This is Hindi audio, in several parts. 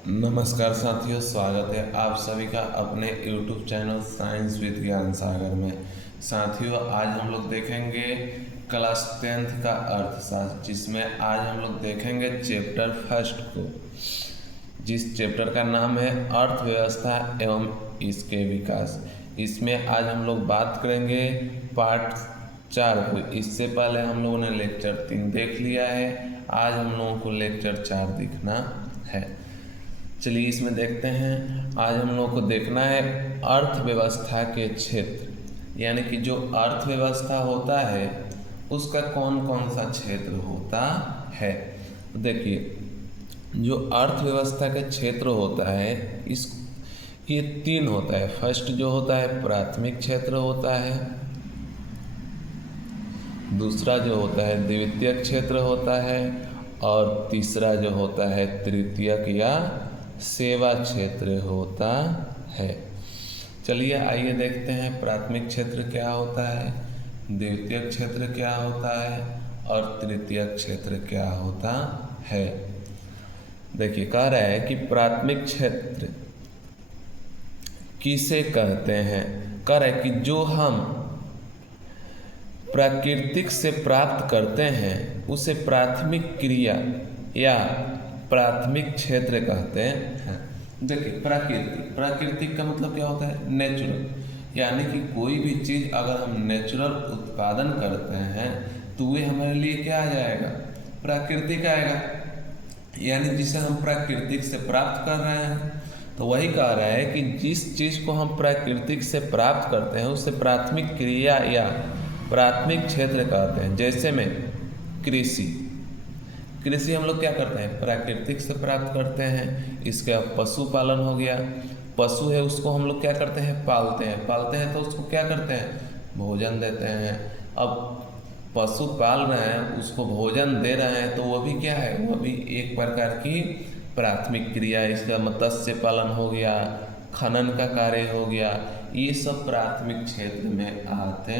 नमस्कार साथियों, स्वागत है आप सभी का अपने YouTube चैनल साइंस विद ज्ञान सागर में। साथियों, आज हम लोग देखेंगे क्लास 10th का अर्थशास्त्र, जिसमें आज हम लोग देखेंगे चैप्टर फर्स्ट को, जिस चैप्टर का नाम है अर्थव्यवस्था एवं इसके विकास। इसमें आज हम लोग बात करेंगे पार्ट 4 को। इससे पहले हम लोगों ने लेक्चर 3 देख लिया है, आज हम लोगों को लेक्चर 4 देखना है। चलिए इसमें देखते हैं। आज हम लोगों को देखना है अर्थव्यवस्था के क्षेत्र, यानी कि जो अर्थव्यवस्था होता है उसका कौन कौन सा क्षेत्र होता है। देखिए, जो अर्थव्यवस्था का क्षेत्र होता है इस ये 3 होता है। फर्स्ट जो होता है प्राथमिक क्षेत्र होता है, दूसरा जो होता है द्वितीयक क्षेत्र होता है, और तीसरा जो होता है तृतीयक या सेवा क्षेत्र होता है। चलिए आइए देखते हैं प्राथमिक क्षेत्र क्या होता है, द्वितीयक क्षेत्र क्या होता है और तृतीयक क्षेत्र क्या होता है। देखिए, कह रहा है कि प्राथमिक क्षेत्र किसे कहते हैं। कह रहा है कि जो हम प्राकृतिक से प्राप्त करते हैं उसे प्राथमिक क्रिया या प्राथमिक क्षेत्र कहते हैं। देखिए, प्राकृतिक का मतलब क्या होता है, नेचुरल, यानी कि कोई भी चीज़ अगर हम नेचुरल उत्पादन करते हैं तो वे हमारे लिए क्या आ जाएगा, प्राकृतिक आएगा, यानी जिसे हम प्राकृतिक से प्राप्त कर रहे हैं। तो वही कह रहा है कि जिस चीज़ को हम प्राकृतिक से प्राप्त करते हैं उसे प्राथमिक क्रिया या प्राथमिक क्षेत्र कहते हैं। जैसे में कृषि हम लोग क्या करते हैं, प्राकृतिक से प्राप्त करते हैं। इसके अब पशुपालन हो गया, पशु है उसको हम लोग क्या करते हैं, पालते हैं तो उसको क्या करते हैं, भोजन देते हैं। अब पशु पाल रहे हैं, उसको भोजन दे रहे हैं, तो वो भी क्या है, वो भी एक प्रकार की प्राथमिक क्रिया है। इसका मत्स्य पालन हो गया, खनन का कार्य हो गया, ये सब प्राथमिक क्षेत्र में आते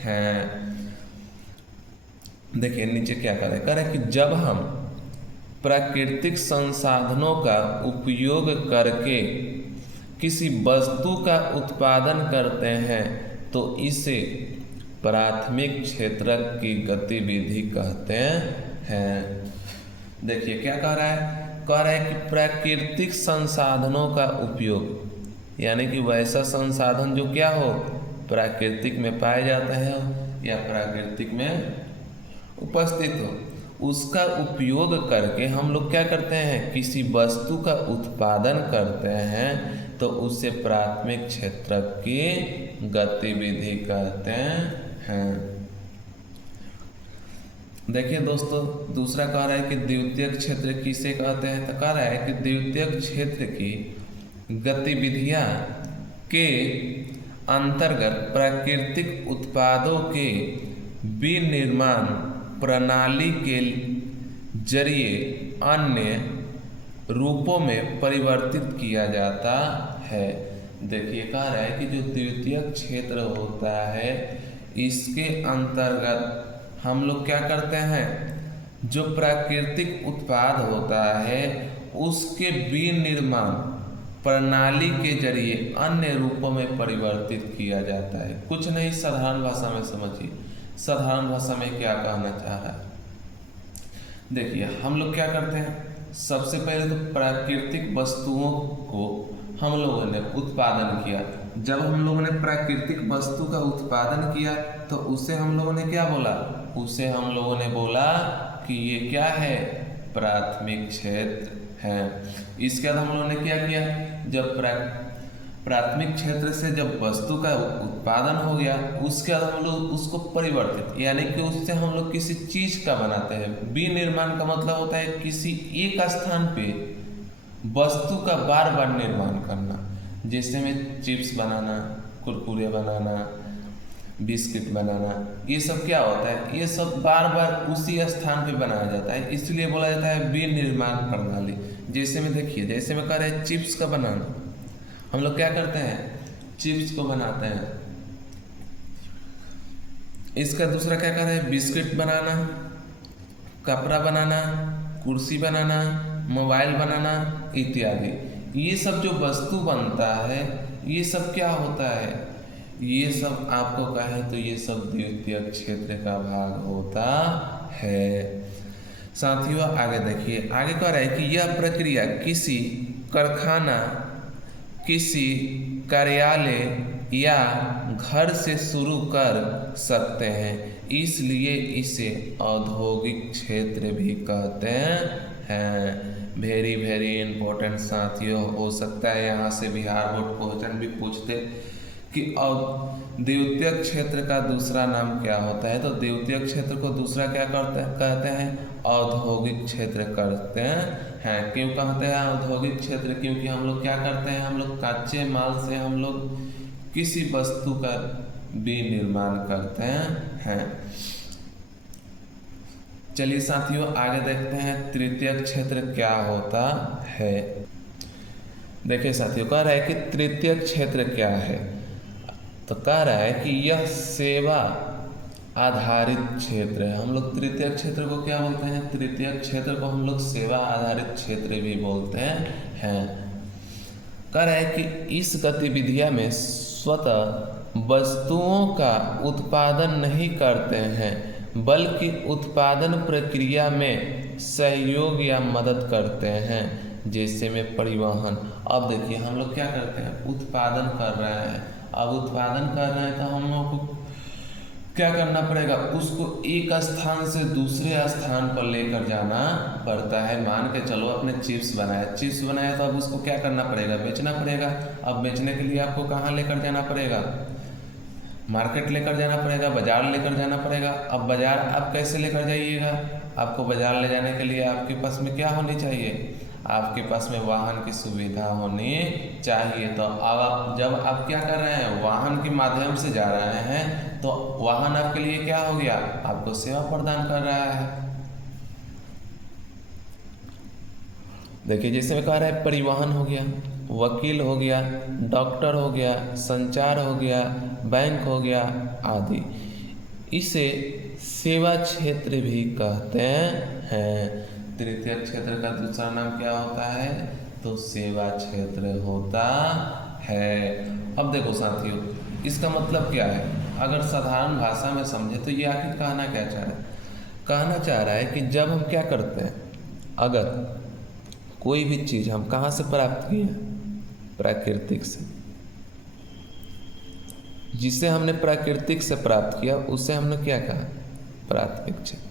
हैं। देखिए नीचे क्या करें कि जब हम प्राकृतिक संसाधनों का उपयोग करके किसी वस्तु का उत्पादन करते हैं तो इसे प्राथमिक क्षेत्र की गतिविधि कहते हैं। देखिए क्या कह रहा है कि प्राकृतिक संसाधनों का उपयोग, यानी कि वैसा संसाधन जो क्या हो, प्राकृतिक में पाए जाते हैं या प्राकृतिक में उपस्थित हो, उसका उपयोग करके हम लोग क्या करते हैं, किसी वस्तु का उत्पादन करते हैं तो उसे प्राथमिक क्षेत्र की गतिविधि कहते हैं। देखिए दोस्तों, दूसरा कह रहा है कि द्वितीयक क्षेत्र किसे कहते हैं। तो कह रहा है कि द्वितीयक क्षेत्र की गतिविधियां के अंतर्गत प्राकृतिक उत्पादों के विनिर्माण प्रणाली के जरिए अन्य रूपों में परिवर्तित किया जाता है। देखिए कह रहा है कि जो द्वितीयक क्षेत्र होता है इसके अंतर्गत हम लोग क्या करते हैं, जो प्राकृतिक उत्पाद होता है उसके विनिर्माण प्रणाली के जरिए अन्य रूपों में परिवर्तित किया जाता है। कुछ नहीं, साधारण भाषा में समझिए, साधारण भाषा में क्या कहना चाह रहा है। देखिए हम लोग क्या करते हैं, सबसे पहले तो प्राकृतिक वस्तुओं को हम लोगों ने उत्पादन किया। जब हम लोगों ने प्राकृतिक वस्तु का उत्पादन किया तो उसे हम लोगों ने क्या बोला, उसे हम लोगों ने बोला कि ये क्या है, प्राथमिक क्षेत्र है। इसके बाद हम लोगों ने क्या किया, जब प्राथमिक क्षेत्र से जब वस्तु का उत्पादन हो गया उसके बाद हम लोग उसको परिवर्तित, यानी कि उससे हम लोग किसी चीज़ का बनाते हैं। विनिर्माण का मतलब होता है किसी एक स्थान पे वस्तु का बार बार निर्माण करना। जैसे में चिप्स बनाना, कुरकुरे बनाना, बिस्किट बनाना, ये सब क्या होता है, ये सब बार बार उसी स्थान पे बनाया जाता है, इसलिए बोला जाता है विनिर्माण प्रणाली। जैसे में देखिए, जैसे में कह रहे हैं चिप्स का बनाना, हम लोग क्या करते हैं, चिप्स को बनाते हैं। इसका दूसरा क्या कर रहे हैं, बिस्किट बनाना, कपड़ा बनाना, कुर्सी बनाना, मोबाइल बनाना इत्यादि। ये सब जो वस्तु बनता है ये सब क्या होता है, ये सब आपको कहे तो ये सब द्वितीयक क्षेत्र का भाग होता है। साथियों आगे देखिए, आगे कह रहा है कि यह प्रक्रिया किसी कारखाना, किसी कार्यालय या घर से शुरू कर सकते हैं, इसलिए इसे औद्योगिक क्षेत्र भी कहते हैं। वेरी वेरी इंपॉर्टेंट साथियों, हो सकता है यहाँ से बिहार बोर्ड क्वेश्चन भी पूछते कि द्वितीयक क्षेत्र का दूसरा नाम क्या होता है। तो द्वितीयक क्षेत्र को दूसरा क्या कहते हैं, औद्योगिक क्षेत्र करते हैं। क्यों कहते हैं औद्योगिक क्षेत्र, क्योंकि हम लोग क्या करते हैं, हम लोग कच्चे माल से हम लोग किसी वस्तु का विनिर्माण करते हैं। चलिए साथियों आगे देखते हैं तृतीयक क्षेत्र क्या होता है। देखिए साथियों, कह रहा है कि तृतीयक क्षेत्र क्या है, तो कह रहा है कि यह सेवा आधारित क्षेत्र है। हम लोग तृतीयक क्षेत्र को क्या बोलते हैं, तृतीयक क्षेत्र को हम लोग सेवा आधारित क्षेत्र भी बोलते हैं। कह रहा है कि इस गतिविधियां में स्वतः वस्तुओं का उत्पादन नहीं करते हैं, बल्कि उत्पादन प्रक्रिया में सहयोग या मदद करते हैं, जैसे में परिवहन। अब देखिए हम लोग क्या करते हैं, उत्पादन कर रहे हैं। अब उत्पादन कर रहे हैं तो हम लोग को क्या करना पड़ेगा, उसको एक स्थान से दूसरे स्थान पर लेकर जाना पड़ता है। मान के चलो आपने चिप्स बनाया तो अब उसको क्या करना पड़ेगा, बेचना पड़ेगा। अब बेचने के लिए आपको कहाँ लेकर जाना पड़ेगा, मार्केट लेकर जाना पड़ेगा, बाजार लेकर जाना पड़ेगा। अब बाजार आप कैसे लेकर जाइएगा, आपको बाजार ले जाने के लिए आपके पास में क्या होनी चाहिए, आपके पास में वाहन की सुविधा होनी चाहिए। तो अब आप जब आप क्या कर रहे हैं, वाहन के माध्यम से जा रहे हैं, तो वाहन आपके लिए क्या हो गया, आपको सेवा प्रदान कर रहा है। देखिए जैसे मैं कह रहा है परिवहन हो गया, वकील हो गया, डॉक्टर हो गया, संचार हो गया, बैंक हो गया आदि, इसे सेवा क्षेत्र भी कहते हैं। तृतीयक क्षेत्र का दूसरा नाम क्या होता है, तो सेवा क्षेत्र होता है। अब देखो साथियों, इसका मतलब क्या है, अगर साधारण भाषा में समझे तो ये आखिर कहना क्या चाह रहा है, कहना चाह रहा है कि जब हम क्या करते हैं, अगर कोई भी चीज़ हम कहाँ से प्राप्त किए, प्राकृतिक से, जिसे हमने प्राकृतिक से प्राप्त किया उसे हमने क्या कहा, प्राथमिक क्षेत्र।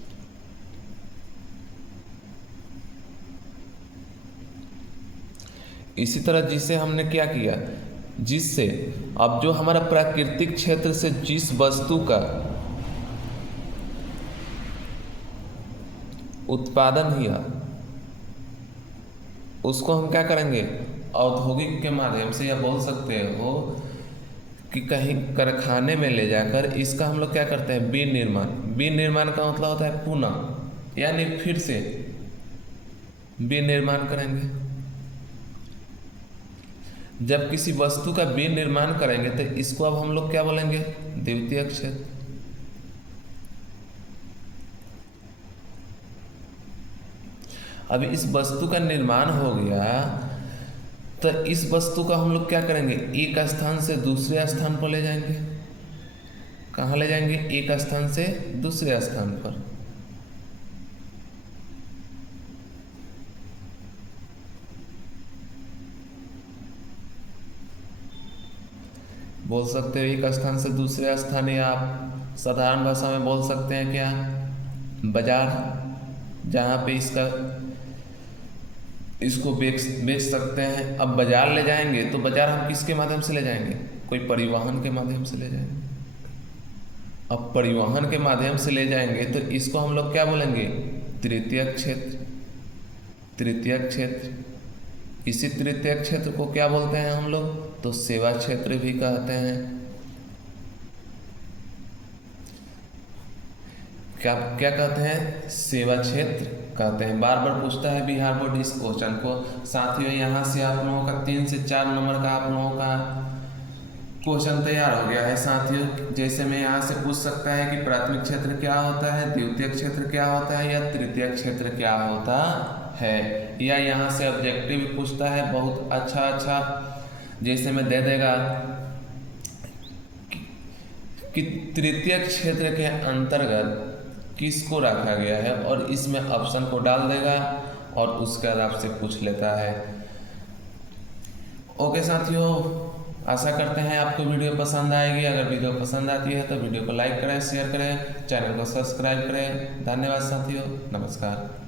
इसी तरह जिसे हमने क्या किया, जिससे अब जो हमारा प्राकृतिक क्षेत्र से जिस वस्तु का उत्पादन हुआ उसको हम क्या करेंगे, औद्योगिक के माध्यम से, या बोल सकते हो कि कहीं कारखाने में ले जाकर इसका हम लोग क्या करते हैं, विनिर्माण। विनिर्माण का मतलब होता है पुनः, यानी फिर से विनिर्माण करेंगे। जब किसी वस्तु का विनिर्माण करेंगे तो इसको अब हम लोग क्या बोलेंगे, द्वितीयक क्षेत्र। अब इस वस्तु का निर्माण हो गया तो इस वस्तु का हम लोग क्या करेंगे, एक स्थान से दूसरे स्थान पर ले जाएंगे। कहाँ ले जाएंगे, एक स्थान से दूसरे स्थान पर। बोल सकते हो एक स्थान से दूसरे स्थान, या आप साधारण भाषा में बोल सकते हैं क्या, बाजार, जहाँ पे इसको बेच सकते हैं। अब बाजार ले जाएंगे तो बाजार हम किसके माध्यम से ले जाएंगे, कोई परिवहन के माध्यम से ले जाएंगे। अब परिवहन के माध्यम से ले जाएंगे तो इसको हम लोग क्या बोलेंगे, तृतीयक क्षेत्र। तृतीयक क्षेत्र, इसी तृतीयक क्षेत्र को क्या बोलते हैं हम लोग, तो सेवा क्षेत्र भी कहते हैं। क्या कहते हैं, सेवा क्षेत्र कहते हैं। बार बार पूछता है बिहार बोर्ड इस क्वेश्चन को। साथियों यहाँ से आप लोगों का 3 से 4 नंबर का आप लोगों का क्वेश्चन तैयार हो गया है साथियों। जैसे मैं यहाँ से पूछ सकता है कि प्राथमिक क्षेत्र क्या होता है, द्वितीयक क्षेत्र क्या होता है, या तृतीयक क्षेत्र क्या होता है। या यहाँ से ऑब्जेक्टिव भी पूछता है बहुत अच्छा, जैसे में दे देगा कि तृतीयक क्षेत्र के अंतर्गत किसको रखा गया है, और इसमें ऑप्शन को डाल देगा और उसके बाद आपसे पूछ लेता है। ओके साथियों, आशा करते हैं आपको वीडियो पसंद आएगी। अगर वीडियो पसंद आती है तो वीडियो को लाइक करें, शेयर करें, चैनल को सब्सक्राइब करें। धन्यवाद साथियों, नमस्कार।